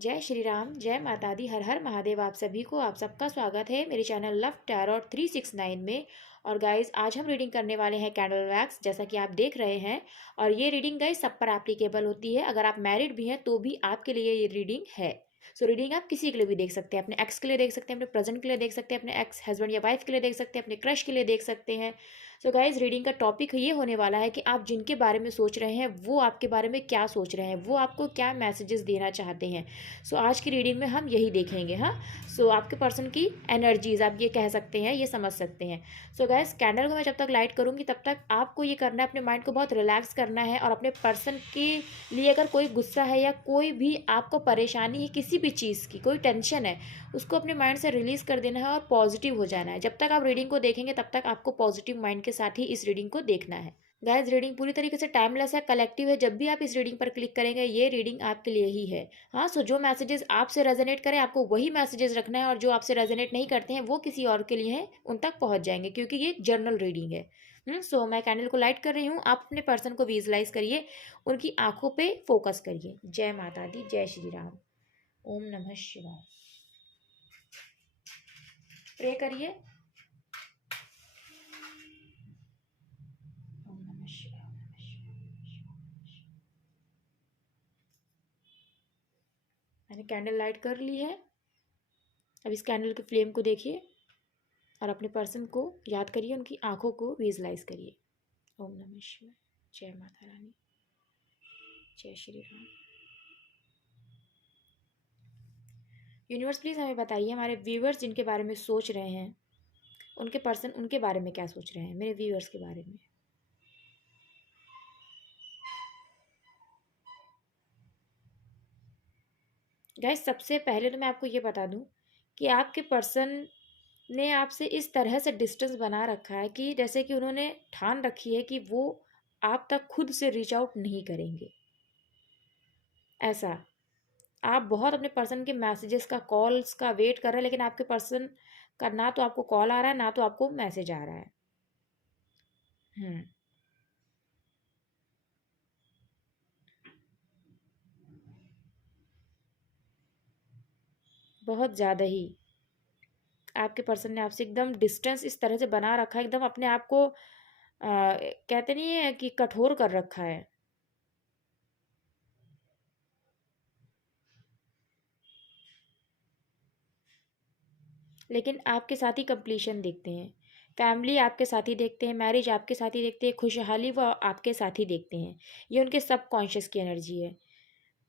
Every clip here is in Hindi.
जय श्री राम, जय माता दी, हर हर महादेव। आप सभी को आप सबका स्वागत है मेरे चैनल लव टैरोट 369 में। और गाइज आज हम रीडिंग करने वाले हैं कैंडल वैक्स, जैसा कि आप देख रहे हैं। और ये रीडिंग गाइज सब पर एप्लीकेबल होती है। अगर आप मैरिड भी हैं तो भी आपके लिए ये रीडिंग है। सो रीडिंग आप किसी के लिए भी देख सकते हैं, अपने एक्स के लिए देख सकते हैं, अपने प्रेजेंट के लिए देख सकते हैं, अपने एक्स हस्बैंड या वाइफ के लिए देख सकते हैं, अपने क्रश के लिए देख सकते हैं। सो गाइज रीडिंग का टॉपिक ये होने वाला है कि आप जिनके बारे में सोच रहे हैं वो आपके बारे में क्या सोच रहे हैं, वो आपको क्या मैसेजेस देना चाहते हैं। सो आज की रीडिंग में हम यही देखेंगे। हाँ, सो आपके पर्सन की एनर्जीज आप ये कह सकते हैं, ये समझ सकते हैं। सो गैस कैंडल को मैं जब तक लाइट करूँगी तब तक आपको ये करना है, अपने माइंड को बहुत रिलैक्स करना है। और अपने पर्सन के लिए अगर कोई गुस्सा है या कोई भी आपको परेशानी है, किसी भी चीज़ की कोई टेंशन है, उसको अपने माइंड से रिलीज़ कर देना है और पॉजिटिव हो जाना है। जब तक आप रीडिंग को देखेंगे तब तक आपको पॉजिटिव माइंड के साथ ही इस रीडिंग को देखना है। गाइस रीडिंग पूरी तरीके से टाइमलेस है, कलेक्टिव है। जब भी आप इस रीडिंग पर क्लिक करेंगे ये रीडिंग आपके लिए ही है। हाँ, सो जो मैसेजेस आपसे रेजोनेट करें आपको वही मैसेजेस रखना है, और जो आपसे रेजोनेट नहीं करते हैं वो किसी और के लिए हैं, उन तक पहुंच जाएंगे, क्योंकि ये जर्नल रीडिंग है। सो मैं कैंडल को लाइट कर रही हूँ। आप अपने पर्सन को विजुलाइज करिए, उनकी आंखों पे फोकस करिए। जय माता दी, जय श्री राम, ओम नमः शिवाय। प्रे करिए। ओम नमः शिवाय, ओम नमः शिवाय, ओम नमः शिवाय, ओम नमः शिवाय। मैंने कैंडल लाइट कर ली है। अब इस कैंडल के फ्लेम को देखिए और अपने पर्सन को याद करिए, उनकी आंखों को विजुलाइज करिए। ओम नमः शिवाय, जय माता रानी, जय श्री राम। यूनिवर्स प्लीज़ हमें बताइए, हमारे व्यूअर्स जिनके बारे में सोच रहे हैं उनके पर्सन उनके बारे में क्या सोच रहे हैं, मेरे व्यूअर्स के बारे में। गाइस सबसे पहले तो मैं आपको ये बता दूं कि आपके पर्सन ने आपसे इस तरह से डिस्टेंस बना रखा है कि जैसे कि उन्होंने ठान रखी है कि वो आप तक खुद से रीच आउट नहीं करेंगे। ऐसा आप बहुत अपने पर्सन के मैसेजेस का, कॉल्स का वेट कर रहे हैं, लेकिन आपके पर्सन का ना तो आपको कॉल आ रहा है ना तो आपको मैसेज आ रहा है। हम्म बहुत ज़्यादा ही आपके पर्सन ने आपसे एकदम डिस्टेंस इस तरह से बना रखा है, एकदम अपने आप को कहते नहीं है कि कठोर कर रखा है। लेकिन आपके साथ ही कंप्लीशन देखते हैं, फैमिली आपके साथ ही देखते हैं, मैरिज आपके साथ ही देखते हैं, खुशहाली वो आपके साथ ही देखते हैं। ये उनके सब कॉन्शियस की एनर्जी है।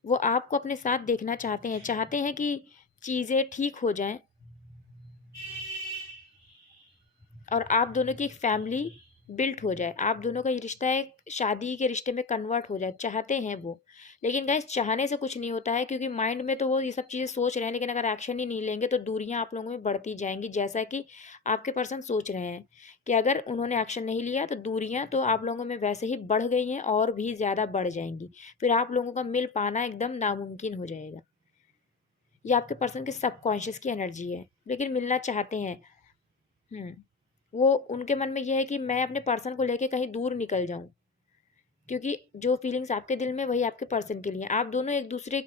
वो आपको अपने साथ देखना चाहते हैं, चाहते हैं कि चीज़ें ठीक हो जाएं और आप दोनों की एक फैमिली बिल्ट हो जाए, आप दोनों का ये रिश्ता एक शादी के रिश्ते में कन्वर्ट हो जाए, चाहते हैं वो। लेकिन गाइस चाहने से कुछ नहीं होता है, क्योंकि माइंड में तो वो ये सब चीज़ें सोच रहे हैं, लेकिन अगर एक्शन ही नहीं लेंगे तो दूरियां आप लोगों में बढ़ती जाएंगी। जैसा कि आपके पर्सन सोच रहे हैं कि अगर उन्होंने एक्शन नहीं लिया तो दूरियां तो आप लोगों में वैसे ही बढ़ गई हैं और भी ज़्यादा बढ़ जाएंगी। फिर आप लोगों का मिल पाना एकदम नामुमकिन हो जाएगा। ये आपके पर्सन के सबकॉन्शियस की एनर्जी है, लेकिन मिलना चाहते हैं। हम्म वो उनके मन में यह है कि मैं अपने पर्सन को लेके कहीं दूर निकल जाऊं, क्योंकि जो फीलिंग्स आपके दिल में वही आपके पर्सन के लिए। आप दोनों एक दूसरे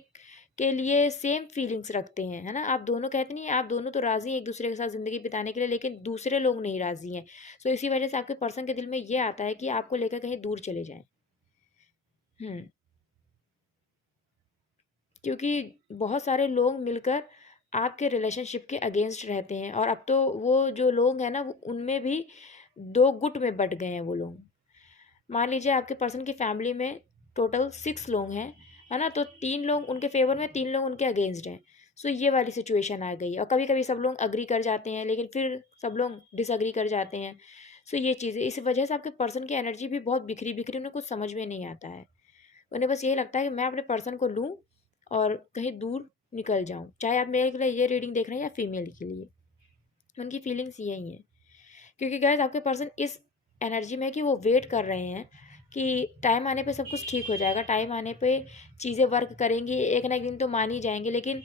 के लिए सेम फीलिंग्स रखते हैं, है ना। आप दोनों कहते नहीं, आप दोनों तो राजी हैं एक दूसरे के साथ ज़िंदगी बिताने के लिए, लेकिन दूसरे लोग नहीं राजी हैं। सो इसी वजह से आपके पर्सन के दिल में ये आता है कि आपको लेकर कहीं दूर चले जाएं। हम्म क्योंकि बहुत सारे लोग मिलकर आपके रिलेशनशिप के अगेंस्ट रहते हैं, और अब तो वो जो लोग हैं ना उनमें भी दो गुट में बट गए हैं वो लोग। मान लीजिए आपके पर्सन की फैमिली में टोटल 6 लोग हैं, है ना, तो 3 लोग उनके फेवर में, 3 लोग उनके अगेंस्ट हैं। सो ये वाली सिचुएशन आ गई है, और कभी कभी सब लोग अग्री कर जाते हैं लेकिन फिर सब लोग डिसअग्री कर जाते हैं। सो ये चीज़ है, इस वजह से आपके पर्सन की एनर्जी भी बहुत बिखरी बिखरी, उन्हें कुछ समझ में नहीं आता है। उन्हें बस यही लगता है कि मैं अपने पर्सन को लूँ और कहीं दूर निकल जाऊँ, चाहे आप मेरे के लिए ये रीडिंग देख रहे हैं या फीमेल के लिए। उनकी फीलिंग्स यही हैं, क्योंकि गैस आपके पर्सन इस एनर्जी में है कि वो वेट कर रहे हैं कि टाइम आने पे सब कुछ ठीक हो जाएगा, टाइम आने पे चीज़ें वर्क करेंगी, एक ना एक दिन तो मान ही जाएंगे। लेकिन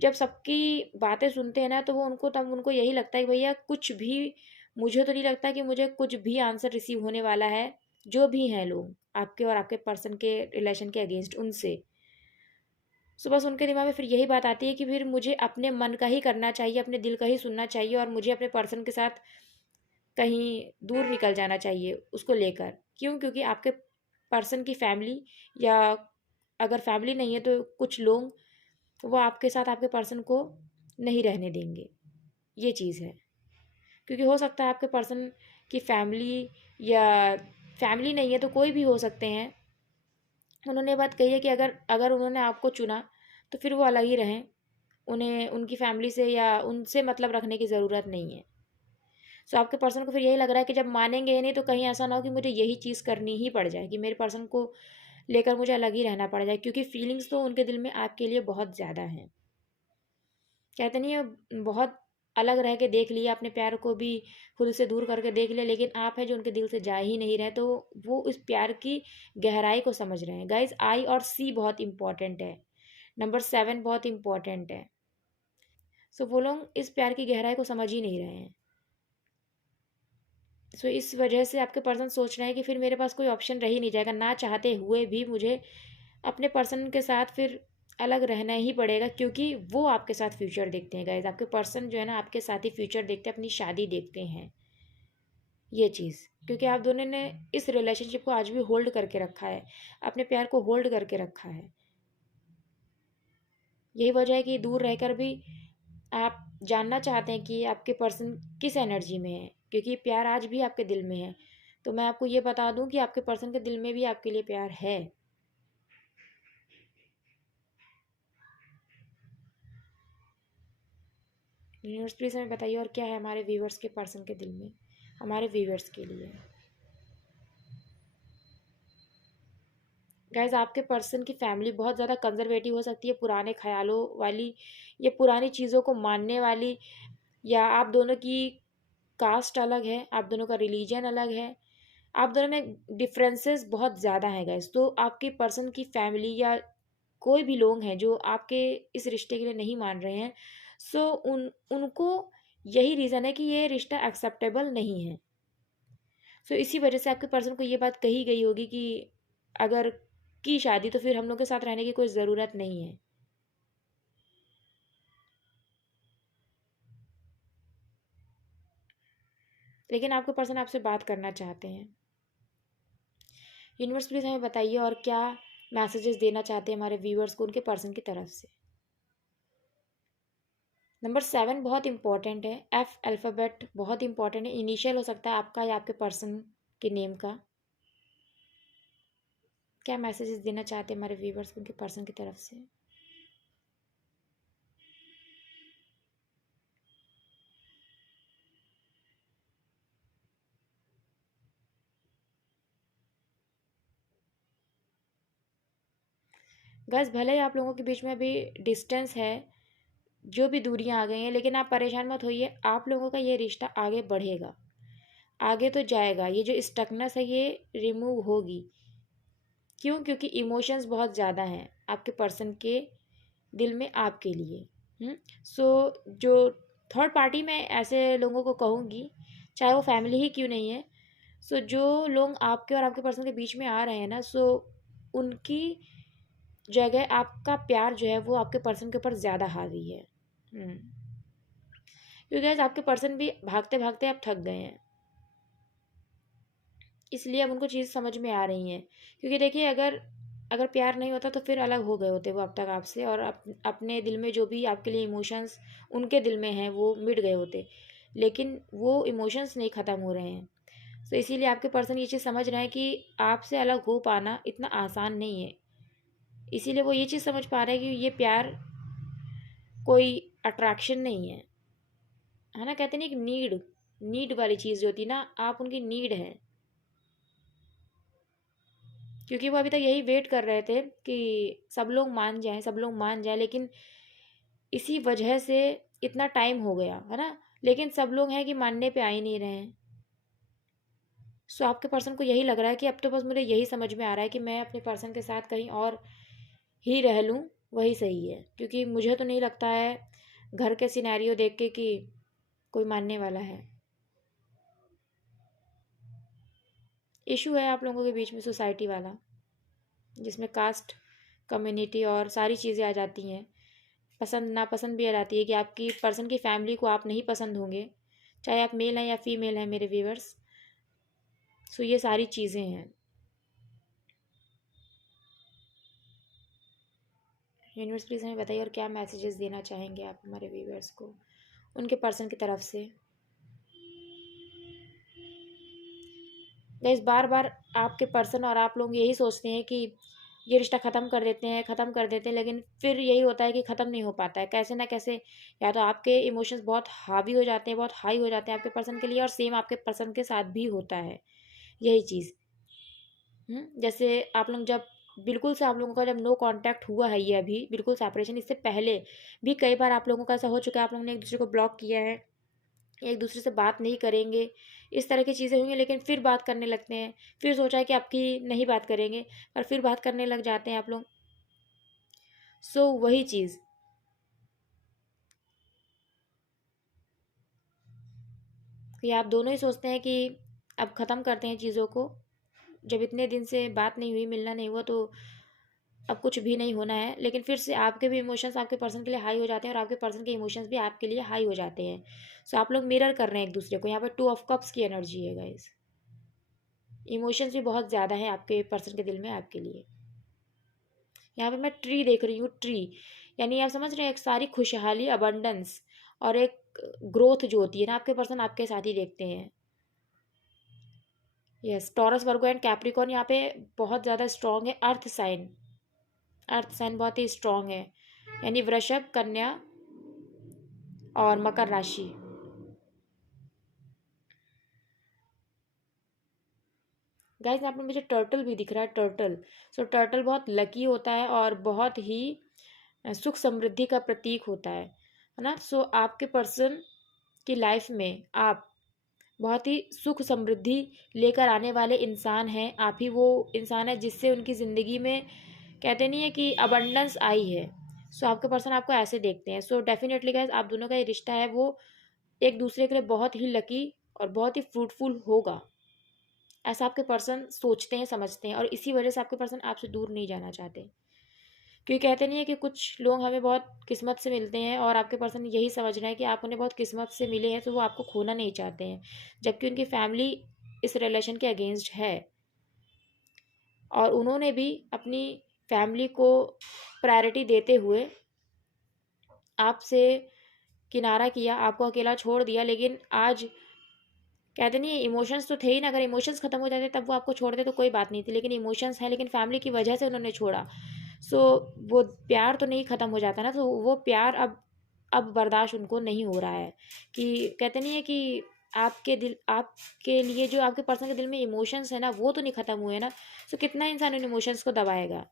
जब सबकी बातें सुनते हैं ना तो वो उनको तब उनको यही लगता है कि भैया कुछ भी, मुझे तो नहीं लगता कि मुझे कुछ भी आंसर रिसीव होने वाला है। जो भी हैं लोग आपके और आपके पर्सन के रिलेशन के अगेंस्ट, उनसे सो बस उनके दिमाग में फिर यही बात आती है कि फिर मुझे अपने मन का ही करना चाहिए, अपने दिल का ही सुनना चाहिए, और मुझे अपने पर्सन के साथ कहीं दूर निकल जाना चाहिए उसको लेकर। क्यों? क्योंकि आपके पर्सन की फैमिली, या अगर फैमिली नहीं है तो कुछ लोग, वो आपके साथ आपके पर्सन को नहीं रहने देंगे। ये चीज़ है। क्योंकि हो सकता है आपके पर्सन की फैमिली, या फैमिली नहीं है तो कोई भी हो सकते हैं, उन्होंने बात कही है कि अगर अगर उन्होंने आपको चुना तो फिर वो अलग ही रहें, उन्हें उनकी फैमिली से या उनसे मतलब रखने की ज़रूरत नहीं है। सो आपके पर्सन को फिर यही लग रहा है कि जब मानेंगे ही नहीं तो कहीं ऐसा ना हो कि मुझे यही चीज़ करनी ही पड़ जाए, कि मेरे पर्सन को लेकर मुझे अलग ही रहना पड़ जाए, क्योंकि फीलिंग्स तो उनके दिल में आपके लिए बहुत ज़्यादा हैं। कहते नहीं है, बहुत अलग रह के देख लिया, अपने प्यार को भी खुद से दूर करके देख लिया, लेकिन आप है जो उनके दिल से जा ही नहीं रहे, तो वो इस प्यार की गहराई को समझ रहे हैं। गाइज, आई और सी बहुत इंपॉर्टेंट है, नंबर 7 बहुत इंपॉर्टेंट है। सो वो लोग इस प्यार की गहराई को समझ ही नहीं रहे हैं। सो इस वजह से आपके पर्सन सोच रहे हैं कि फिर मेरे पास कोई ऑप्शन रह ही नहीं जाएगा, ना चाहते हुए भी मुझे अपने पर्सन के साथ फिर अलग रहना ही पड़ेगा, क्योंकि वो आपके साथ फ्यूचर देखते हैं। गाइज, आपके पर्सन जो है ना आपके साथ ही फ्यूचर देखते हैं, अपनी शादी देखते हैं। ये चीज़, क्योंकि आप दोनों ने इस रिलेशनशिप को आज भी होल्ड करके रखा है, अपने प्यार को होल्ड करके रखा है। यही वजह है कि दूर रहकर भी आप जानना चाहते हैं कि आपके पर्सन किस एनर्जी में है, क्योंकि प्यार आज भी आपके दिल में है। तो मैं आपको ये बता दूं कि आपके पर्सन के दिल में भी आपके लिए प्यार है। यूनिवर्स प्लीज़ हमें बताइए और क्या है हमारे व्यूवर्स के पर्सन के दिल में, हमारे व्यूवर्स के लिए। गाइज, आपके पर्सन की फैमिली बहुत ज़्यादा कंजर्वेटिव हो सकती है, पुराने ख्यालों वाली, ये पुरानी चीज़ों को मानने वाली, या आप दोनों की कास्ट अलग है, आप दोनों का रिलीजन अलग है, आप दोनों में डिफरेंसेस बहुत ज़्यादा हैं गाइज। तो आपके पर्सन की फैमिली या कोई भी लोग हैं जो आपके इस रिश्ते के लिए नहीं मान रहे हैं, सो उनको यही रीज़न है कि ये रिश्ता एक्सेप्टेबल नहीं है। सो इसी वजह से आपके पर्सन को ये बात कही गई होगी कि अगर की शादी तो फिर हम लोग के साथ रहने की कोई ज़रूरत नहीं है। लेकिन आपके पर्सन आपसे बात करना चाहते हैं। यूनिवर्स प्लीज़ हमें बताइए और क्या मैसेजेस देना चाहते हैं हमारे व्यूअर्स को उनके पर्सन की तरफ से। नंबर 7 बहुत इंपॉर्टेंट है, एफ अल्फ़ाबेट बहुत इंपॉर्टेंट है, इनिशियल हो सकता है आपका या आपके पर्सन के नेम का। क्या मैसेजेस देना चाहते हैं हमारे व्यूअर्स को उनके पर्सन की तरफ से। गैस, भले ही आप लोगों के बीच में अभी डिस्टेंस है, जो भी दूरियां आ गई हैं, लेकिन आप परेशान मत होइए, आप लोगों का ये रिश्ता आगे बढ़ेगा, आगे तो जाएगा। ये जो स्टकनेस है ये रिमूव होगी। क्यों? क्योंकि इमोशंस बहुत ज़्यादा हैं आपके पर्सन के दिल में आपके लिए। सो जो थर्ड पार्टी मैं ऐसे लोगों को कहूँगी, चाहे वो फैमिली ही क्यों नहीं है, सो जो लोग आपके और आपके पर्सन के बीच में आ रहे हैं ना, सो उनकी जगह आपका प्यार जो है वो आपके पर्सन के ऊपर ज़्यादा हावी है। क्योंकि आज आपके पर्सन भी भागते भागते आप थक गए हैं, इसलिए अब उनको चीज़ समझ में आ रही हैं। क्योंकि देखिए, अगर अगर प्यार नहीं होता तो फिर अलग हो गए होते वो अब तक आपसे, और अपने दिल में जो भी आपके लिए इमोशंस उनके दिल में हैं वो मिट गए होते, लेकिन वो इमोशंस नहीं ख़त्म हो रहे हैं। तो इसीलिए आपके पर्सन ये चीज़ समझ रहे हैं कि आपसे अलग हो पाना इतना आसान नहीं है। इसीलिए वो ये चीज़ समझ पा रहे हैं कि ये प्यार कोई अट्रैक्शन नहीं है ना। कहते नहीं, एक नीड, नीड वाली चीज़ जो होती है ना, आप उनकी नीड है। क्योंकि वो अभी तक यही वेट कर रहे थे कि सब लोग मान जाएं, सब लोग मान जाएं, लेकिन इसी वजह से इतना टाइम हो गया है ना, लेकिन सब लोग हैं कि मानने पे आ ही नहीं रहे हैं। सो आपके पर्सन को यही लग रहा है कि अब तो बस मुझे यही समझ में आ रहा है कि मैं अपने पर्सन के साथ कहीं और ही रह लूँ, वही सही है। क्योंकि मुझे तो नहीं लगता है घर के सिनेरियो देख के कि कोई मानने वाला है। इशू है आप लोगों के बीच में सोसाइटी वाला, जिसमें कास्ट कम्युनिटी और सारी चीज़ें आ जाती हैं। पसंद नापसंद भी आ जाती है कि आपकी पर्सन की फैमिली को आप नहीं पसंद होंगे, चाहे आप मेल हैं या फीमेल हैं मेरे व्यूअर्स। सो ये सारी चीज़ें हैं। यूनिवर्स प्लीज़ हमें बताइए और क्या मैसेजेस देना चाहेंगे आप हमारे व्यूअर्स को उनके पर्सन की तरफ से। गाइस बार बार आपके पर्सन और आप लोग यही सोचते हैं कि ये रिश्ता ख़त्म कर देते हैं, ख़त्म कर देते हैं, लेकिन फिर यही होता है कि ख़त्म नहीं हो पाता है कैसे ना कैसे। या तो आपके इमोशंस बहुत हावी हो जाते हैं, बहुत हाई हो जाते हैं आपके पर्सन के लिए, और सेम आपके पर्सन के साथ भी होता है यही चीज़। जैसे आप लोग जब बिल्कुल से आप लोगों का जब नो कांटेक्ट हुआ है, ये अभी बिल्कुल सेपरेशन, इससे पहले भी कई बार आप लोगों का ऐसा हो चुका है, आप लोगों ने एक दूसरे को ब्लॉक किया है, एक दूसरे से बात नहीं करेंगे, इस तरह की चीज़ें हुई हैं, लेकिन फिर बात करने लगते हैं। फिर सोचा है कि आपकी नहीं बात करेंगे, पर फिर बात करने लग जाते हैं आप लोग। सो वही चीज़ कि आप दोनों ही सोचते हैं कि अब ख़त्म करते हैं चीज़ों को। जब इतने दिन से बात नहीं हुई, मिलना नहीं हुआ, तो अब कुछ भी नहीं होना है। लेकिन फिर से आपके भी इमोशंस आपके पर्सन के लिए हाई हो जाते हैं और आपके पर्सन के इमोशंस भी आपके लिए हाई हो जाते हैं। सो आप लोग मिरर कर रहे हैं एक दूसरे को। यहाँ पर 2 ऑफ कप्स की एनर्जी है गाइस। इमोशंस भी बहुत ज़्यादा है आपके पर्सन के दिल में आपके लिए। यहाँ पे मैं ट्री देख रही हूँ, ट्री यानी आप समझ रहे हैं एक सारी खुशहाली, अबंडेंस और एक ग्रोथ जो होती है ना, आपके पर्सन आपके साथ ही देखते हैं। Yes, taurus, Virgo and Capricorn यहाँ पे बहुत ज़्यादा स्ट्रॉन्ग है। अर्थ साइन, अर्थ साइन बहुत ही स्ट्रॉन्ग है, यानी वृषभ, कन्या और मकर राशि। गाइस यहाँ पे मुझे टर्टल भी दिख रहा है, टर्टल। सो टर्टल बहुत लकी होता है और बहुत ही सुख समृद्धि का प्रतीक होता है ना। सो आपके पर्सन की लाइफ में आप बहुत ही सुख समृद्धि लेकर आने वाले इंसान हैं। आप ही वो इंसान है जिससे उनकी ज़िंदगी में कहते नहीं है कि अबंडेंस आई है। सो आपके पर्सन आपको ऐसे देखते हैं। सो डेफिनेटली गाइस आप दोनों का ये रिश्ता है वो एक दूसरे के लिए बहुत ही लकी और बहुत ही फ्रूटफुल होगा, ऐसा आपके पर्सन सोचते हैं, समझते हैं, और इसी वजह से आपके पर्सन आपसे दूर नहीं जाना चाहते। क्योंकि कहते नहीं है कि कुछ लोग हमें बहुत किस्मत से मिलते हैं, और आपके पर्सन यही समझ रहे हैं कि आप उन्हें बहुत किस्मत से मिले हैं, तो वो आपको खोना नहीं चाहते हैं, जबकि उनकी फैमिली इस रिलेशन के अगेंस्ट है। और उन्होंने भी अपनी फैमिली को प्रायोरिटी देते हुए आपसे किनारा किया, आपको अकेला छोड़ दिया। लेकिन आज कहते नहीं, इमोशंस तो थे ही ना, अगर इमोशंस खत्म हो जाते तब वो आपको छोड़ दे तो कोई बात नहीं थी, लेकिन इमोशंस है, लेकिन फैमिली की वजह से उन्होंने छोड़ा। सो वो प्यार तो नहीं ख़त्म हो जाता ना, तो वो प्यार अब बर्दाश्त उनको नहीं हो रहा है। कि कहते नहीं है कि आपके दिल, आपके लिए जो आपके पर्सन के दिल में इमोशंस है ना, वो तो नहीं ख़त्म हुए ना। सो कितना इंसान उन इमोशंस को दबाएगा।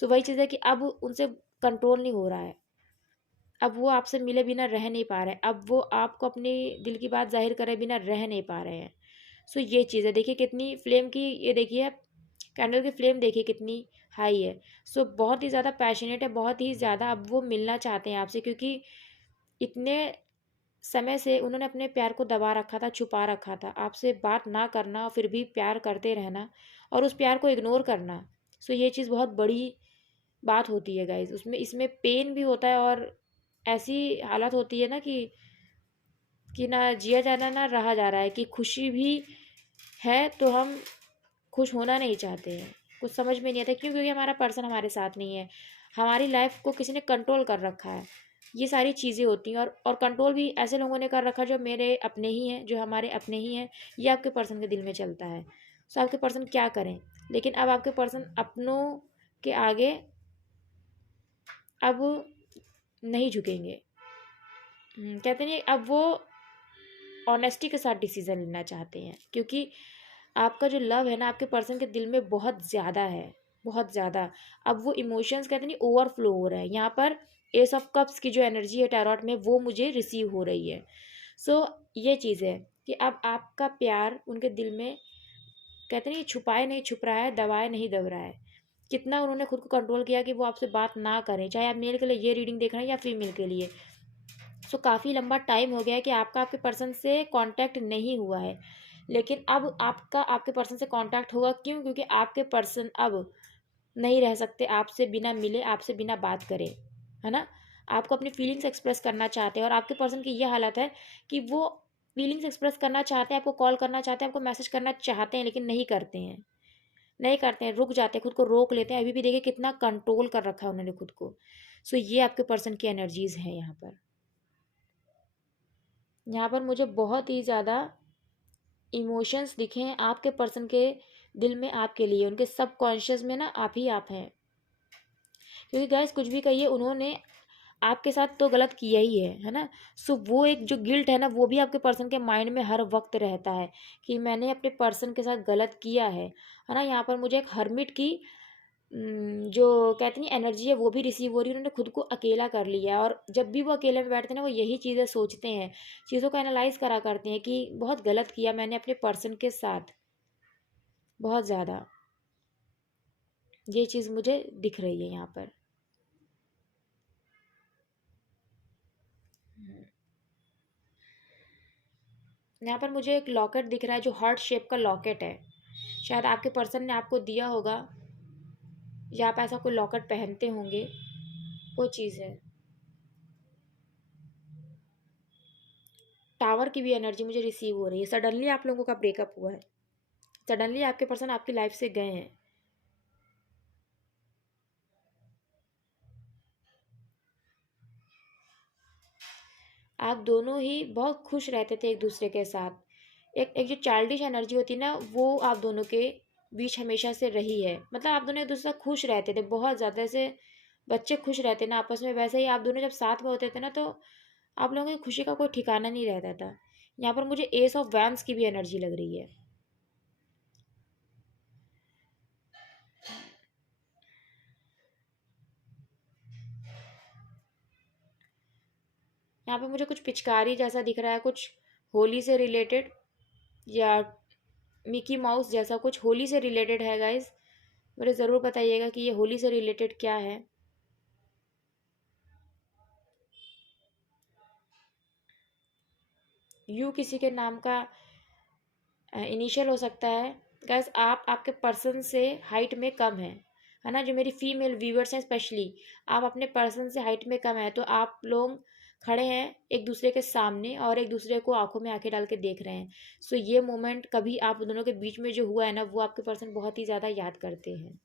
सो वही चीज़ है कि अब उनसे कंट्रोल नहीं हो रहा है, अब वो आपसे मिले बिना रह नहीं पा रहे हैं, अब वो आपको अपनी दिल की बात जाहिर करे बिना रह नहीं पा रहे हैं। सो ये चीज़ है, देखिए कितनी फ्लेम की, ये देखिए आप कैंडल की फ्लेम देखिए कितनी हाई है। सो बहुत ही ज़्यादा पैशनेट है, बहुत ही ज़्यादा अब वो मिलना चाहते हैं आपसे, क्योंकि इतने समय से उन्होंने अपने प्यार को दबा रखा था, छुपा रखा था। आपसे बात ना करना और फिर भी प्यार करते रहना और उस प्यार को इग्नोर करना। सो ये चीज़ बहुत बड़ी बात होती है गाइज। उसमें इसमें पेन भी होता है और ऐसी हालत होती है ना कि ना जिया जा रहा, ना रहा जा रहा है, कि खुशी भी है तो हम खुश होना नहीं चाहते हैं। कुछ समझ में नहीं आता क्यों, क्योंकि हमारा पर्सन हमारे साथ नहीं है, हमारी लाइफ को किसी ने कंट्रोल कर रखा है। ये सारी चीज़ें होती हैं, और कंट्रोल भी ऐसे लोगों ने कर रखा है जो मेरे अपने ही हैं, जो हमारे अपने ही हैं। ये आपके पर्सन के दिल में चलता है। सो आपके पर्सन क्या करें, लेकिन अब आपके पर्सन अपनों के आगे अब नहीं झुकेंगे। कहते नहीं, अब वो ऑनेस्टी के साथ डिसीज़न लेना चाहते हैं, क्योंकि आपका जो लव है ना आपके पर्सन के दिल में बहुत ज़्यादा है, बहुत ज़्यादा। अब वो इमोशंस कहते नहीं ओवरफ्लो हो रहा है। यहाँ पर एस ऑफ कप्स की जो एनर्जी है टैरोट में, वो मुझे रिसीव हो रही है। सो ये चीज़ है कि अब आपका प्यार उनके दिल में कहते नहीं छुपाए नहीं छुप रहा है, दबाए नहीं दब रहा है। कितना उन्होंने खुद को कंट्रोल किया कि वो आपसे बात ना करें, चाहे आप मेल के लिए ये रीडिंग देख रहे हैं या फीमेल के लिए। सो काफ़ी लंबा टाइम हो गया है कि आपका आपके पर्सन से कांटेक्ट नहीं हुआ है, लेकिन अब आपका आपके पर्सन से कांटेक्ट होगा। क्यों? क्योंकि आपके पर्सन अब नहीं रह सकते आपसे बिना मिले, आपसे बिना बात करे, है ना। आपको अपनी फीलिंग्स एक्सप्रेस करना चाहते हैं और आपके पर्सन की ये हालत है कि वो फीलिंग्स एक्सप्रेस करना चाहते हैं, आपको कॉल करना चाहते हैं, आपको मैसेज करना चाहते हैं, लेकिन नहीं करते हैं, नहीं करते हैं, रुक जाते हैं, खुद को रोक लेते हैं। अभी भी देखिए कितना कंट्रोल कर रखा है उन्होंने खुद को। सो ये आपके पर्सन की एनर्जीज हैं यहाँ पर। यहाँ पर मुझे बहुत ही ज़्यादा इमोशंस दिखे हैं आपके पर्सन के दिल में आपके लिए, उनके सबकॉन्शियस में ना आप ही आप हैं। क्योंकि गैस कुछ भी कहिए, उन्होंने आपके साथ तो गलत किया ही है ना। सो वो एक जो गिल्ट है ना, वो भी आपके पर्सन के माइंड में हर वक्त रहता है कि मैंने अपने पर्सन के साथ गलत किया है ना। यहाँ पर मुझे एक हर्मिट की जो कहते नहीं एनर्जी है वो भी रिसीव हो रही है। उन्होंने खुद को अकेला कर लिया है और जब भी वो अकेले में बैठते हैं ना, वो यही चीज़ें सोचते हैं, चीज़ों को एनालाइज करा करते हैं कि बहुत गलत किया मैंने अपने पर्सन के साथ, बहुत ज़्यादा। ये चीज़ मुझे दिख रही है यहाँ पर। यहाँ पर मुझे एक लॉकेट दिख रहा है जो हार्ट शेप का लॉकेट है। शायद आपके पर्सन ने आपको दिया होगा या आप ऐसा कोई लॉकेट पहनते होंगे, वो चीज़ है। टावर की भी एनर्जी मुझे रिसीव हो रही है। सडनली आप लोगों का ब्रेकअप हुआ है, सडनली आपके पर्सन आपकी लाइफ से गए हैं। आप दोनों ही बहुत खुश रहते थे एक दूसरे के साथ। एक एक जो चाइल्डिश एनर्जी होती ना, वो आप दोनों के बीच हमेशा से रही है। मतलब आप दोनों एक दूसरे से खुश रहते थे बहुत ज़्यादा, जैसे बच्चे खुश रहते ना आपस में, वैसे ही आप दोनों जब साथ में होते थे ना, तो आप लोगों की खुशी का कोई ठिकाना नहीं रहता था। यहाँ पर मुझे एस ऑफ वैंस की भी एनर्जी लग रही है। यहाँ पे मुझे कुछ पिचकारी जैसा दिख रहा है, कुछ होली से रिलेटेड, या मिकी माउस जैसा कुछ होली से रिलेटेड है गाइस। मुझे ज़रूर बताइएगा कि ये होली से रिलेटेड क्या है। यू किसी के नाम का इनिशियल हो सकता है। गैस आप आपके पर्सन से हाइट में कम है ना। जो मेरी फीमेल व्यूअर्स हैं स्पेशली, आप अपने पर्सन से हाइट में कम है, तो आप लोग खड़े हैं एक दूसरे के सामने और एक दूसरे को आंखों में आंखें डाल के देख रहे हैं। सो ये मोमेंट कभी आप दोनों के बीच में जो हुआ है ना, वो आपके पर्सन बहुत ही ज़्यादा याद करते हैं।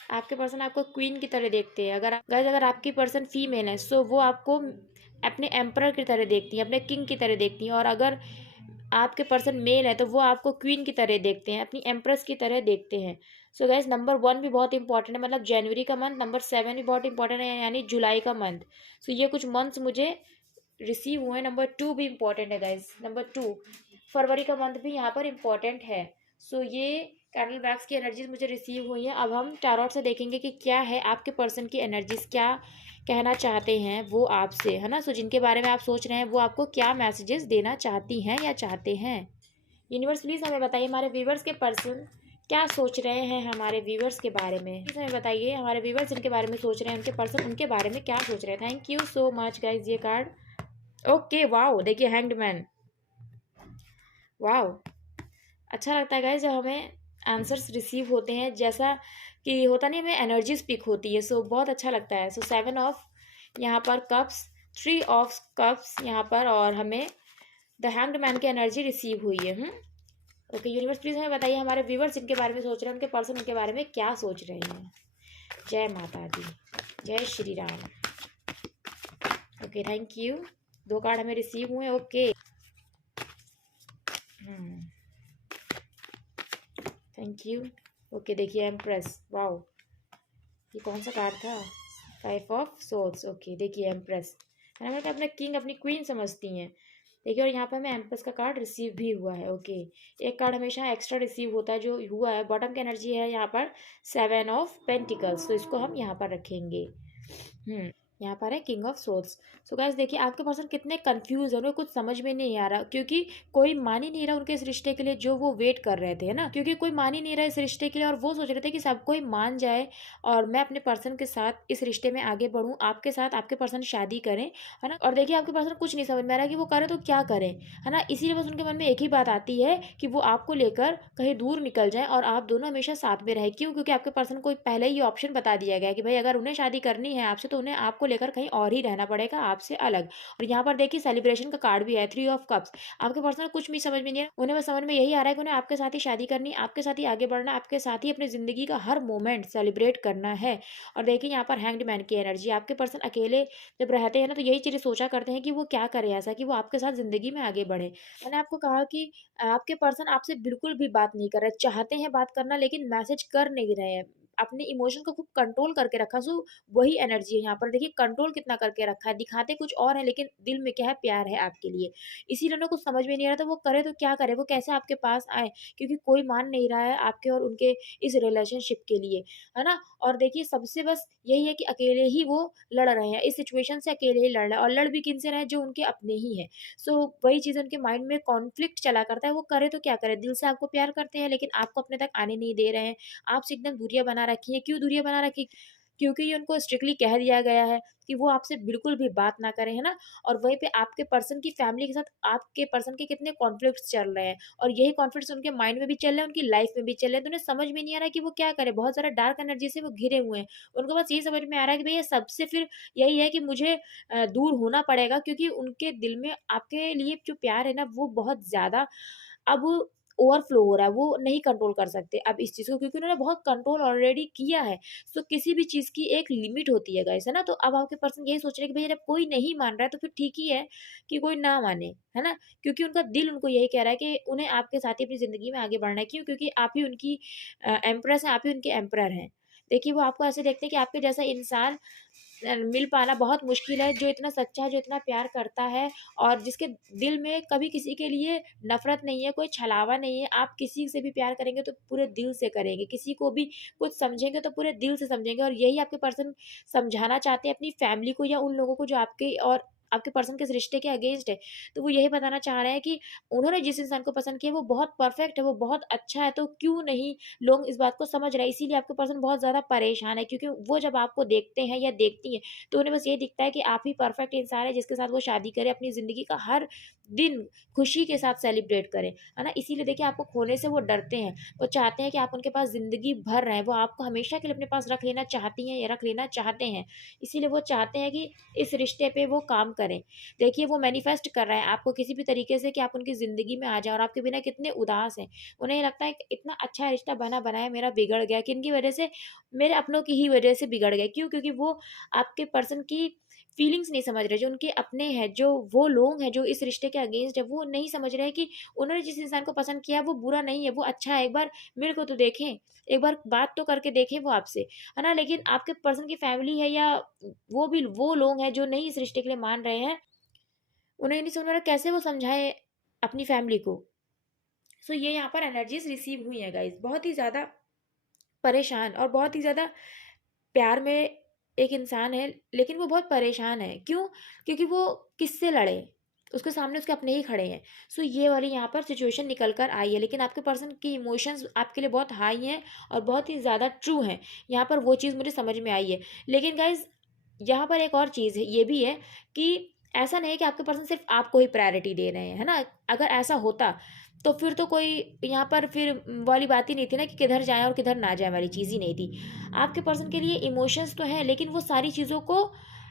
आपके पर्सन आपको क्वीन की तरह देखते हैं। अगर गाइस अगर आपकी पर्सन फीमेल है, सो वो आपको अपने एम्परर की तरह देखती हैं, अपने किंग की तरह देखती हैं। और अगर आपके पर्सन मेल है, तो वो आपको क्वीन की तरह देखते हैं, अपनी एम्प्रेस की तरह देखते हैं। सो गाइस नंबर 1 भी बहुत इंपॉर्टेंट है, मतलब जनवरी का मंथ। नंबर 7 भी बहुत इंपॉर्टेंट है, यानी जुलाई का मंथ। सो ये कुछ मंथ्स मुझे रिसीव हुए। नंबर 2 भी इंपॉर्टेंट है गाइस। नंबर 2 फरवरी का मंथ भी यहाँ पर इम्पॉर्टेंट है। सो ये कैंडल बैग्स की एनर्जीज मुझे रिसीव हुई हैं। अब हम टैरोट से देखेंगे कि क्या है आपके पर्सन की एनर्जीज, क्या कहना चाहते हैं वो आपसे, है ना। सो जिनके बारे में आप सोच रहे हैं वो आपको क्या मैसेजेस देना चाहती हैं या चाहते हैं। यूनिवर्स प्लीज़ हमें बताइए हमारे व्यूवर्स के पर्सन क्या सोच रहे हैं हमारे व्यूवर्स के बारे में। प्लीज़ हमें बताइए हमारे व्यूवर्स जिनके बारे में सोच रहे हैं, उनके पर्सन उनके बारे में क्या सोच रहे हैं। Thank you so much guys. ये कार्ड ओके, वाओ, देखिए हैंग्ड मैन, वाओ। अच्छा लगता है गाइज जब हमें आंसर्स रिसीव होते हैं, जैसा कि होता नहीं, हमें एनर्जी स्पीक होती है। सो बहुत अच्छा लगता है। सो 7 ऑफ यहाँ पर कप्स, 3 ऑफ कप्स यहाँ पर, और हमें द हैंग्ड मैन की एनर्जी रिसीव हुई है। ओके यूनिवर्स प्लीज़ हमें बताइए हमारे व्यूवर्स जिनके बारे में सोच रहे हैं, उनके पर्सन उनके बारे में क्या सोच रहे हैं। जय माता दी, जय Shri Ram. Okay thank you. 2 card हमें रिसीव हुए। Okay thank you. ओके देखिए एम्प्रेस, वाओ, ये कौन सा कार्ड था। 5 ऑफ सोल्स। ओके देखिए एम्प्रेस, मैंने मतलब अपना किंग अपनी क्वीन समझती हैं। देखिए और यहाँ पर हमें एम्प्रेस का कार्ड रिसीव भी हुआ है। ओके एक कार्ड हमेशा एक्स्ट्रा रिसीव होता है, जो हुआ है बॉटम की एनर्जी है यहाँ पर 7 ऑफ पेंटिकल्स। तो इसको हम यहाँ पर रखेंगे। यहाँ पर है king of swords. So guys देखिए आपके पर्सन कितने कंफ्यूज है, उन्हें कुछ समझ में नहीं आ रहा, क्योंकि कोई मान ही नहीं रहा उनके इस रिश्ते के लिए जो वो वेट कर रहे थे, है ना। क्योंकि कोई मान ही नहीं रहा इस रिश्ते के लिए, और वो सोच रहे थे कि सब कोई मान जाए और मैं अपने पर्सन के साथ इस रिश्ते में आगे बढ़ूँ, आपके साथ आपके पर्सन शादी करें, है ना। और देखिए आपके पर्सन कुछ नहीं समझ में आ रहा कि वो करे तो क्या करें, है ना। इसीलिए बस उनके मन में एक ही बात आती है कि वो आपको लेकर कहीं दूर निकल जाए और आप दोनों हमेशा साथ में रहे। क्यों? क्योंकि आपके पर्सन को पहले ही ये ऑप्शन बता दिया गया है कि भाई अगर उन्हें शादी करनी है आपसे तो उन्हें आपको लेकर कहीं और ही रहना पड़ेगा आपसे अलग। और यहाँ पर देखिए सेलिब्रेशन का कार्ड भी है, 3 ऑफ कप्स। आपके पर्सन को कुछ भी समझ में नहीं है, उन्हें बस समझ में यही आ रहा है कि उन्हें आपके साथ ही शादी करनी है, आपके साथ ही आगे बढ़ना, आपके साथ ही अपनी जिंदगी का हर मोमेंट सेलिब्रेट करना है। और देखिए यहाँ पर हैंग्ड मैन की एनर्जी, आपके पर्सन अकेले जब रहते हैं ना तो यही चीजें सोचा करते हैं कि वो क्या करे ऐसा कि वो आपके साथ जिंदगी में आगे बढ़े। मैंने आपको कहा कि आपके पर्सन आपसे बिल्कुल भी बात नहीं कर रहे, चाहते हैं बात करना लेकिन मैसेज कर नहीं रहे हैं, अपने इमोशन को खूब कंट्रोल करके रखा। सो वही एनर्जी है यहाँ पर, देखिए कंट्रोल कितना करके रखा है, दिखाते कुछ और है लेकिन दिल में क्या है, प्यार है आपके लिए। इसीलिए उन्हें कुछ समझ में नहीं आ रहा तो वो करे तो क्या करे, वो कैसे आपके पास आए, क्योंकि कोई मान नहीं रहा है आपके और उनके इस रिलेशनशिप के लिए, है ना। और देखिए सबसे बस यही है कि अकेले ही वो लड़ रहे हैं, इस सिचुएशन से अकेले ही लड़ रहे हैं, और लड़ भी किन से रहे हैं, जो उनके अपने ही हैं। सो वही चीज़ उनके माइंड में कॉन्फ्लिक्ट चला करता है, वो करे तो क्या करे, दिल से आपको प्यार करते हैं लेकिन आपको अपने तक आने नहीं दे रहे हैं, आपसे एकदम दूरियां बना रखी है। क्यों दूरियां बना रखी? क्योंकि ये उनको स्ट्रिक्टली कह दिया गया है कि वो आपसे बिल्कुल भी बात ना करें, है ना। और वहीं पे आपके पर्सन की फैमिली के साथ आपके पर्सन के कितने कॉन्फ्लिक्ट्स चल रहे हैं, और यही कॉन्फ्लिक्ट्स उनके माइंड में भी चल रहे हैं, उनकी लाइफ में भी चल रहे हैं, तो उन्हें समझ में नहीं आ रहा है कि वो क्या करे, बहुत सारा डार्क एनर्जी से वो घिरे हुए हैं। उनको बस ये समझ में आ रहा है कि भैया सबसे फिर यही है कि मुझे दूर होना पड़ेगा, क्योंकि उनके दिल में आपके लिए जो प्यार है ना वो बहुत ज़्यादा अब ओवरफ्लो हो रहा है, वो नहीं कंट्रोल कर सकते अब इस चीज़ को, क्योंकि उन्होंने बहुत कंट्रोल ऑलरेडी किया है। सो किसी भी चीज़ की एक लिमिट होती है गाइस, है ना। तो अब आपके पर्सन यही सोच रहे हैं कि भैया जब कोई नहीं मान रहा है तो फिर ठीक ही है कि कोई ना माने, है ना। क्योंकि उनका दिल उनको यही कह रहा है कि उन्हें आपके साथ ही अपनी ज़िंदगी में आगे बढ़ना है। क्यों? क्योंकि आप ही उनकी एम्प्रेस हैं, आप ही उनके एम्परर हैं। देखिए वो आपको ऐसे देखते हैं कि आपके जैसा इंसान मिल पाना बहुत मुश्किल है, जो इतना सच्चा है, जो इतना प्यार करता है, और जिसके दिल में कभी किसी के लिए नफ़रत नहीं है, कोई छलावा नहीं है। आप किसी से भी प्यार करेंगे तो पूरे दिल से करेंगे, किसी को भी कुछ समझेंगे तो पूरे दिल से समझेंगे, और यही आपके पर्सन समझाना चाहते हैं अपनी फैमिली को या उन लोगों को जो आपके और आपके पर्सन के इस रिश्ते के अगेंस्ट है। तो वो यही बताना चाह रहे हैं कि उन्होंने जिस इंसान को पसंद किया वो बहुत परफेक्ट है, वो बहुत अच्छा है, तो क्यों नहीं लोग इस बात को समझ रहे हैं। इसीलिए आपके पर्सन बहुत ज़्यादा परेशान है, क्योंकि वो जब आपको देखते हैं या देखती हैं तो उन्हें बस ये दिखता है कि आप ही परफेक्ट इंसान है जिसके साथ वो शादी करे, अपनी ज़िंदगी का हर दिन खुशी के साथ सेलिब्रेट करें, है ना। इसीलिए देखिए आपको खोने से वो डरते हैं, वो चाहते हैं कि आप उनके पास ज़िंदगी भर रहें, वो आपको हमेशा के लिए अपने पास रख लेना चाहती हैं या रख लेना चाहते हैं। इसीलिए वो चाहते हैं कि इस रिश्ते पे वो काम करें। देखिए वो मैनिफेस्ट कर रहे हैं आपको किसी भी तरीके से कि आप उनकी ज़िंदगी में आ जाओ, और आपके बिना कितने उदास हैं। उन्हें ये लगता है कि इतना अच्छा रिश्ता बना बनाया मेरा बिगड़ गया, किनकी वजह से, मेरे अपनों की ही वजह से बिगड़ गया। क्यों? क्योंकि वो आपके पर्सन की फीलिंग्स नहीं समझ रहे, जो उनके अपने हैं, जो वो लोग हैं जो इस रिश्ते के अगेंस्ट है, वो नहीं समझ रहे हैं कि उन्होंने जिस इंसान को पसंद किया वो बुरा नहीं है, वो अच्छा है। एक बार मिल को तो देखें, एक बार बात तो करके देखें वो आपसे, है ना। लेकिन आपके पर्सन की फैमिली है या वो लोग हैं जो नहीं इस रिश्ते के लिए मान रहे हैं, उन्हें नहीं समझ में आ रहा कैसे वो समझाएं अपनी फैमिली को। सो ये यहाँ पर एनर्जीज रिसीव हुई है गाइज, बहुत ही ज़्यादा परेशान और बहुत ही ज़्यादा प्यार में एक इंसान है, लेकिन वो बहुत परेशान है। क्यों? क्योंकि वो किससे लड़े, उसके सामने उसके अपने ही खड़े हैं। सो ये वाली यहाँ पर सिचुएशन निकल कर आई है, लेकिन आपके पर्सन की इमोशंस आपके लिए बहुत हाई हैं और बहुत ही ज़्यादा ट्रू हैं। यहाँ पर वो चीज़ मुझे समझ में आई है। लेकिन गाइज यहाँ पर एक और चीज़ है, ये भी है कि ऐसा नहीं है कि आपके पर्सन सिर्फ आपको ही प्रायोरिटी दे रहे हैं, है ना। अगर ऐसा होता तो फिर तो कोई यहाँ पर फिर वाली बात ही नहीं थी ना कि किधर जाए और किधर ना जाए वाली चीज़ ही नहीं थी। आपके पर्सन के लिए इमोशंस तो है, लेकिन वो सारी चीज़ों को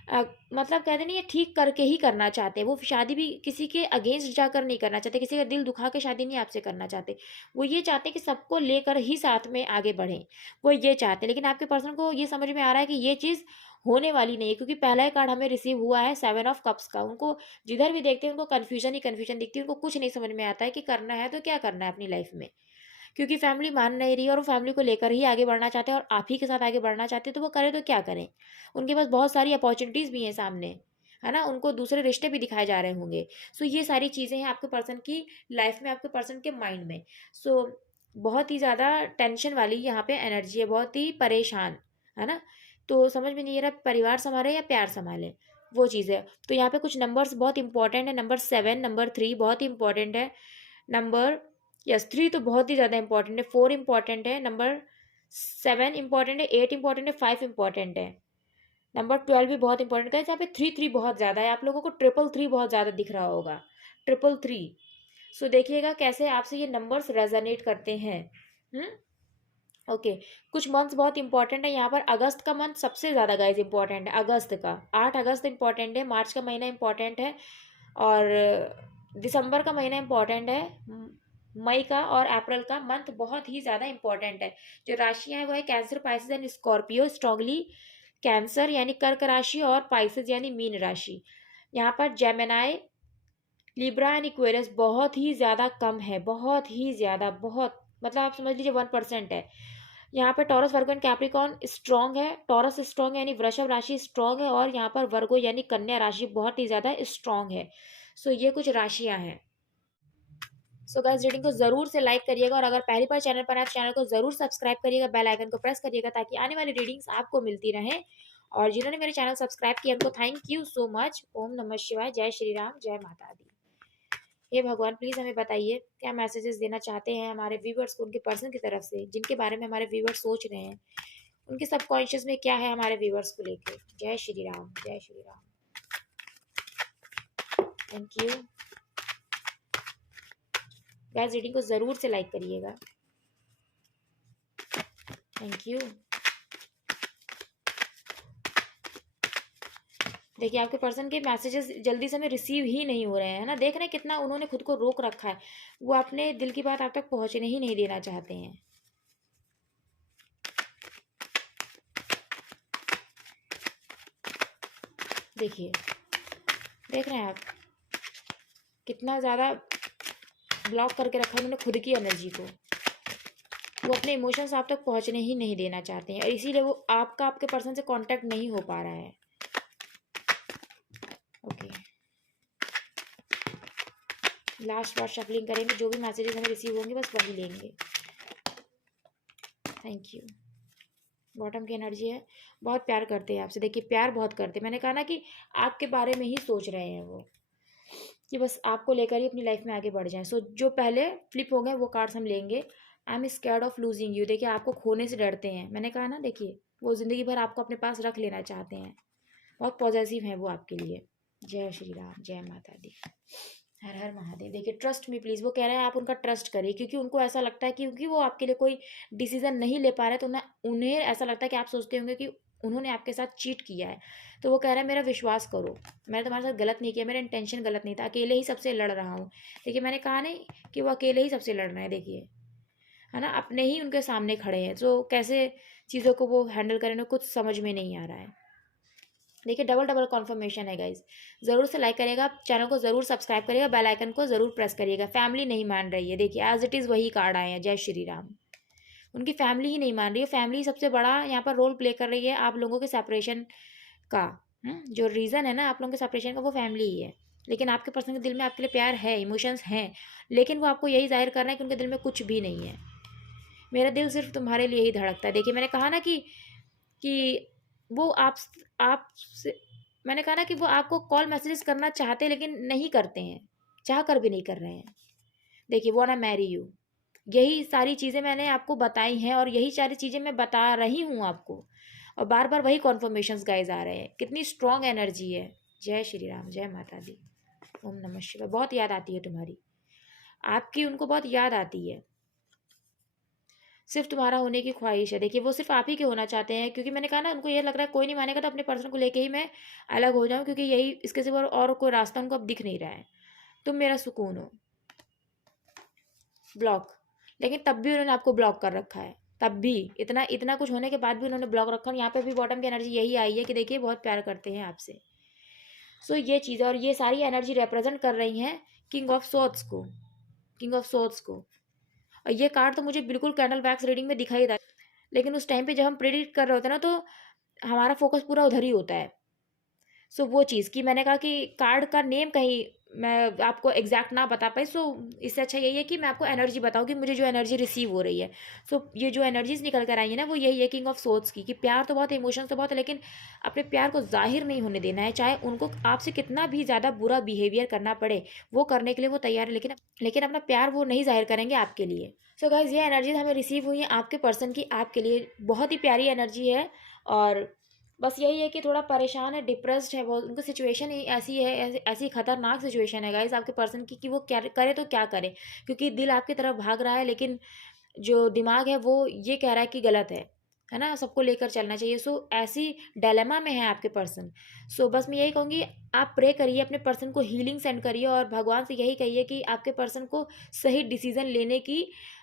मतलब कहते नहीं, ये ठीक करके ही करना चाहते हैं। वो शादी भी किसी के अगेंस्ट जाकर नहीं करना चाहते, किसी का दिल दुखा के शादी नहीं आपसे करना चाहते। वो ये चाहते हैं कि सबको लेकर ही साथ में आगे बढ़ें, वो ये चाहते हैं। लेकिन आपके पर्सन को ये समझ में आ रहा है कि ये चीज़ होने वाली नहीं है, क्योंकि पहला ही कार्ड हमें रिसीव हुआ है 7 ऑफ कप्स का। उनको जिधर भी देखते हैं उनको कन्फ्यूजन ही कन्फ्यूजन दिखती है, उनको कुछ नहीं समझ में आता है कि करना है तो क्या करना है अपनी लाइफ में। क्योंकि फैमिली मान नहीं रही है और वो फैमिली को लेकर ही आगे बढ़ना चाहते हैं और आप ही के साथ आगे बढ़ना चाहते हैं, तो वो करें तो क्या करें। उनके पास बहुत सारी अपॉर्चुनिटीज़ भी हैं सामने, है ना, उनको दूसरे रिश्ते भी दिखाए जा रहे होंगे। सो ये सारी चीज़ें हैं आपके पर्सन की लाइफ में, आपके पर्सन के माइंड में। सो बहुत ही ज़्यादा टेंशन वाली यहाँ पे एनर्जी है, बहुत ही परेशान, है ना। तो समझ में नहीं आ रहा परिवार संभाले या प्यार संभाले, वो चीज़ है। तो यहाँ पे कुछ नंबर्स बहुत इंपॉर्टेंट है, नंबर 7, नंबर 3 बहुत ही इंपॉर्टेंट है, नंबर 3 तो बहुत ही ज़्यादा इंपॉर्टेंट है, 4 इंपॉर्टेंट है, नंबर 7 इंपॉर्टेंट है, 8 इंपॉर्टेंट है, 5 इंपॉर्टेंट है, नंबर 12 भी बहुत इंपॉर्टेंट है। यहाँ पे 3 बहुत ज़्यादा है, आप लोगों को 3 बहुत ज़्यादा दिख रहा होगा, 3. सो देखिएगा कैसे आपसे ये नंबर्स रेजोनेट करते हैं। हम्म ओके कुछ मंथ्स बहुत इंपॉर्टेंट है यहाँ पर। अगस्त का मंथ सबसे ज़्यादा गाइज इंपॉर्टेंट है, अगस्त का 8 अगस्त इंपॉर्टेंट है, मार्च का महीना इंपॉर्टेंट है, और दिसंबर का महीना इंपॉर्टेंट है, मई का और अप्रैल का मंथ बहुत ही ज़्यादा इंपॉर्टेंट है। जो राशियाँ हैं वो है cancer, Pisces and Scorpio. Strongly cancer यानी कर्क राशि और पाइसेस यानी मीन राशि। यहाँ पर जेमिनाई, लिब्रा एंड इक्वेरियस बहुत ही ज़्यादा कम है, बहुत ही ज़्यादा, बहुत मतलब आप समझ लीजिए 1% है। यहाँ पे taurus, Virgo and Capricorn strong है, टॉरस स्ट्रॉन्ग है यानी वृषभ राशि स्ट्रॉन्ग है, और यहाँ पर वर्गो यानी कन्या राशि बहुत ही ज़्यादा स्ट्रॉन्ग है। सो ये कुछ राशियाँ हैं। सो गाइस रीडिंग को जरूर से लाइक करिएगा, और अगर पहली बार चैनल पर आए तो चैनल को जरूर सब्सक्राइब करिएगा, बेल आइकन को प्रेस करिएगा ताकि आने वाली रीडिंग्स आपको मिलती रहें। और जिन्होंने मेरे चैनल सब्सक्राइब किया उनको थैंक यू सो मच। ओम नमः शिवाय, जय श्री राम, जय माता दी। हे भगवान प्लीज़ हमें बताइए क्या मैसेजेस देना चाहते हैं हमारे व्यूवर्स को, उनके पर्सन की तरफ से, जिनके बारे में हमारे व्यूवर्स सोच रहे हैं, उनके सबकॉन्शियस में क्या है हमारे व्यूवर्स को लेकर। जय श्री राम, जय Shri Ram. Thank you guys, reading को ज़रूर से लाइक करिएगा। Thank you. देखिए आपके पर्सन के मैसेजेस जल्दी से हमें रिसीव ही नहीं हो रहे हैं, है ना। देख रहे हैं कितना उन्होंने खुद को रोक रखा है, वो अपने दिल की बात आप तक पहुंचने ही नहीं देना चाहते हैं। देखिए देख रहे हैं आप कितना ज़्यादा ब्लॉक करके रखा है उन्होंने खुद की एनर्जी को। वो अपने इमोशंस आप तक पहुंचने ही नहीं देना चाहते हैं, और इसीलिए वो आपके पर्सन से कांटेक्ट नहीं हो पा रहा है। ओके लास्ट बार शफलिंग करेंगे, जो भी मैसेजेस हमें रिसीव होंगे बस वही लेंगे। Thank you. बॉटम की एनर्जी है, बहुत प्यार करते हैं आपसे। देखिए प्यार बहुत करते हैं, मैंने कहा ना कि आपके बारे में ही सोच रहे हैं वो, कि बस आपको लेकर ही अपनी लाइफ में आगे बढ़ जाएं। सो जो पहले फ्लिप हो गए वो कार्ड्स हम लेंगे। I am scared of losing you. देखिए आपको खोने से डरते हैं, मैंने कहा ना। देखिए वो ज़िंदगी भर आपको अपने पास रख लेना चाहते हैं, बहुत पॉजिटिव हैं वो आपके लिए। जय श्री राम, जय माता दी, हर हर महादेव। देखिए ट्रस्ट मी प्लीज़, वो कह रहे हैं आप उनका ट्रस्ट करिए, क्योंकि उनको ऐसा लगता है कि क्योंकि वो आपके लिए कोई डिसीजन नहीं ले पा रहे, तो उन्हें ऐसा लगता है कि आप सोचते होंगे कि उन्होंने आपके साथ चीट किया है। तो वो कह रहा है मेरा विश्वास करो, मैंने तुम्हारे साथ गलत नहीं किया, मेरा इंटेंशन गलत नहीं था, अकेले ही सबसे लड़ रहा हूँ। देखिए मैंने कहा नहीं कि वो अकेले ही सबसे लड़ रहे हैं, देखिए है ना, अपने ही उनके सामने खड़े हैं। तो कैसे चीज़ों को वो हैंडल करें कुछ समझ में नहीं आ रहा है। देखिए डबल डबल कॉन्फर्मेशन है गाइज। ज़रूर से लाइक करिएगा, चैनल को ज़रूर सब्सक्राइब करिएगा, बेल आइकन को ज़रूर प्रेस करिएगा। फैमिली नहीं मान रही है, देखिए एज इट इज़ वही कार्ड आए हैं, जय श्री राम। उनकी फैमिली ही नहीं मान रही है, फैमिली सबसे बड़ा यहाँ पर रोल प्ले कर रही है आप लोगों के सेपरेशन का। जो रीज़न है ना आप लोगों के सेपरेशन का वो फैमिली ही है। लेकिन आपके पर्सन के दिल में आपके लिए प्यार है, इमोशंस हैं, लेकिन वो आपको यही जाहिर कर रहे हैं कि उनके दिल में कुछ भी नहीं है। मेरा दिल सिर्फ तुम्हारे लिए ही धड़कता है। देखिए मैंने कहा ना कि वो आप मैंने कहा ना कि वो आपको कॉल मैसेजेस करना चाहते हैं लेकिन नहीं करते हैं, चाह कर भी नहीं कर रहे हैं। देखिए वो ना मैरी यू, यही सारी चीज़ें मैंने आपको बताई हैं, और यही सारी चीज़ें मैं बता रही हूँ आपको, और बार बार वही कॉन्फर्मेशंस गाइज आ रहे हैं। कितनी स्ट्रॉन्ग एनर्जी है। जय श्री राम, जय माता दी, ओम नमः शिवाय। बहुत याद आती है तुम्हारी, आपकी उनको बहुत याद आती है, सिर्फ तुम्हारा होने की ख्वाहिश है। देखिए वो सिर्फ आप ही के होना चाहते हैं, क्योंकि मैंने कहा ना उनको ये लग रहा है कोई नहीं मानेगा तो अपने पर्सन को लेके ही मैं अलग हो जाऊं, क्योंकि यही इसके सिवा और कोई रास्ता उनको अब दिख नहीं रहा है। तुम मेरा सुकून हो। ब्लॉक, लेकिन तब भी उन्होंने आपको ब्लॉक कर रखा है, तब भी इतना इतना कुछ होने के बाद भी उन्होंने ब्लॉक रखा। और यहाँ पे भी बॉटम की एनर्जी यही आई है कि देखिए बहुत प्यार करते हैं आपसे। सो ये चीज़, और ये सारी एनर्जी रिप्रेजेंट कर रही हैं किंग ऑफ सोर्ड्स को, किंग ऑफ सोर्ड्स को। और ये कार्ड तो मुझे बिल्कुल कैंडल वैक्स रीडिंग में दिखाई था, लेकिन उस टाइम पे जब हम प्रेडिक्ट कर रहे होते हैं ना तो हमारा फोकस पूरा उधर ही होता है। सो वो चीज़ कि मैंने कहा कि कार्ड का नेम कहीं मैं आपको एग्जैक्ट ना बता पाई, सो इससे अच्छा यही है कि मैं आपको एनर्जी बताऊँ कि मुझे जो एनर्जी रिसीव हो रही है। सो ये जो एनर्जीज निकल कर आई है ना, वो यही है किंग ऑफ सोर्ड्स की, कि प्यार तो बहुत है, इमोशंस तो बहुत है, लेकिन अपने प्यार को जाहिर नहीं होने देना है। चाहे उनको आपसे कितना भी ज़्यादा बुरा बिहेवियर करना पड़े, वो करने के लिए वो तैयार है, लेकिन अपना प्यार वो नहीं जाहिर करेंगे आपके लिए। सो गाइज, ये एनर्जीज हमें रिसीव हुई है आपके पर्सन की, आपके लिए बहुत ही प्यारी एनर्जी है। और बस यही है कि थोड़ा परेशान है, डिप्रेस्ड है, वो उनकी सिचुएशन ही ऐसी है, ऐसी खतरनाक सिचुएशन है गाइज आपके पर्सन की, कि वो क्या करे तो क्या करे, क्योंकि दिल आपकी तरफ भाग रहा है, लेकिन जो दिमाग है वो ये कह रहा है कि गलत है ना, सबको लेकर चलना चाहिए। सो ऐसी डायलेमा में है आपके पर्सन। सो बस मैं यही कहूँगी, आप प्रे करिए, अपने पर्सन को हीलिंग सेंड करिए, और भगवान से यही कहिए कि आपके पर्सन को सही डिसीजन लेने की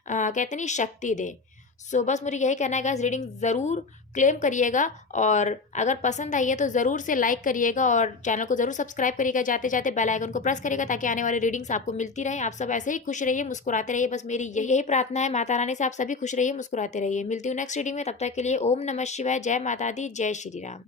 कहते नहीं शक्ति दे। सो बस मुझे यही कहना है गाइस, रीडिंग ज़रूर क्लेम करिएगा, और अगर पसंद आई है तो ज़रूर से लाइक करिएगा, और चैनल को ज़रूर सब्सक्राइब करिएगा, जाते जाते बेल आइकन को प्रेस करिएगा, ताकि आने वाली रीडिंग्स आपको मिलती रहे। आप सब ऐसे ही खुश रहिए, मुस्कुराते रहिए, बस मेरी यही प्रार्थना है माता रानी से, आप सभी खुश रहिए, मुस्कुराते रहिए। मिलती हूँ नेक्स्ट रीडिंग में, तब तक के लिए ओम नमः शिवाय, जय माता दी, जय श्री राम।